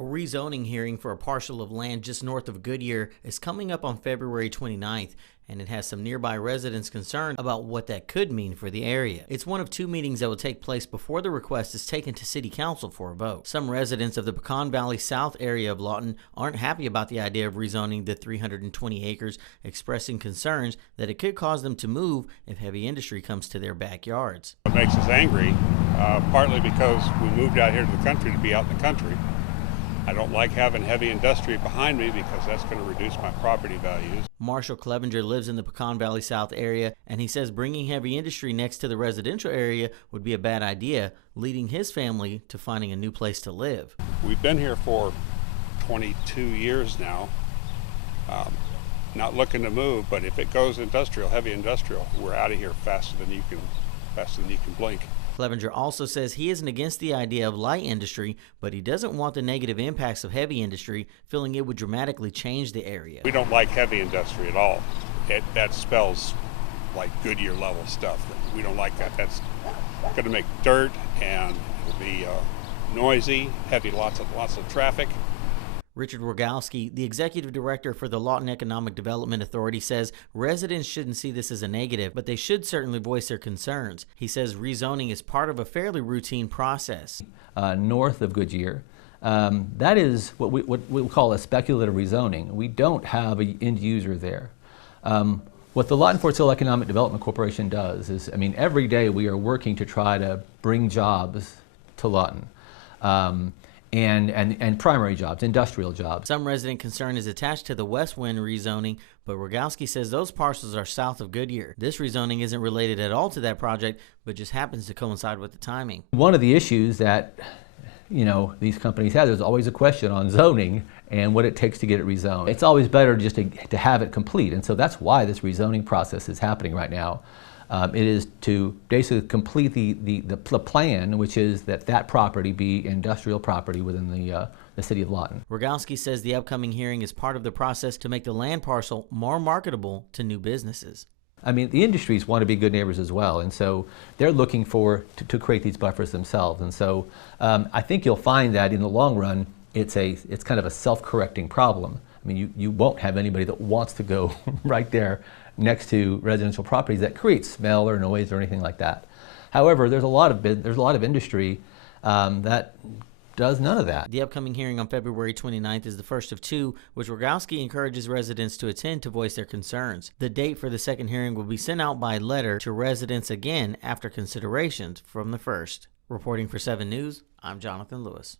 A rezoning hearing for a parcel of land just north of Goodyear is coming up on February 29th, and it has some nearby residents concerned about what that could mean for the area. It's one of two meetings that will take place before the request is taken to City Council for a vote. Some residents of the Pecan Valley South area of Lawton aren't happy about the idea of rezoning the 320 acres, expressing concerns that it could cause them to move if heavy industry comes to their backyards. It makes us angry, partly because we moved out here to the country to be out in the country. I don't like having heavy industry behind me because that's going to reduce my property values. Marshall Clevenger lives in the Pecan Valley South area, and he says bringing heavy industry next to the residential area would be a bad idea, leading his family to finding a new place to live. We've been here for 22 years now, not looking to move, but if it goes industrial, heavy industrial, we're out of here faster than you can blink. Clevenger also says he isn't against the idea of light industry, but he doesn't want the negative impacts of heavy industry, feeling it would dramatically change the area. We don't like heavy industry at all. That spells like Goodyear level stuff. We don't like that. That's going to make dirt, and it'll be noisy, heavy, lots of traffic. Richard Rogowski, the executive director for the Lawton Economic Development Authority, says residents shouldn't see this as a negative, but they should certainly voice their concerns. He says rezoning is part of a fairly routine process. North of Goodyear, that is what we'll call a speculative rezoning. We don't have an end user there. What the Lawton Fort Sill Economic Development Corporation does is, every day we are working to try to bring jobs to Lawton. And primary jobs, industrial jobs. Some resident concern is attached to the West Wind rezoning, but Rogowski says those parcels are south of Goodyear. This rezoning isn't related at all to that project, but just happens to coincide with the timing. One of the issues that these companies have, there's always a question on zoning and what it takes to get it rezoned. It's always better just to have it complete, and so that's why this rezoning process is happening right now. It is to basically complete the plan, which is that property be industrial property within the city of Lawton. Rogowski says the upcoming hearing is part of the process to make the land parcel more marketable to new businesses. The industries want to be good neighbors as well, and so they're looking to create these buffers themselves. And so I think you'll find that in the long run, it's kind of a self-correcting problem. You won't have anybody that wants to go right there next to residential properties that create smell or noise or anything like that. However, there's a lot of industry that does none of that. The upcoming hearing on February 29th is the first of two, which Rogowski encourages residents to attend to voice their concerns. The date for the second hearing will be sent out by letter to residents again after considerations from the first. Reporting for 7 News, I'm Jonathan Lewis.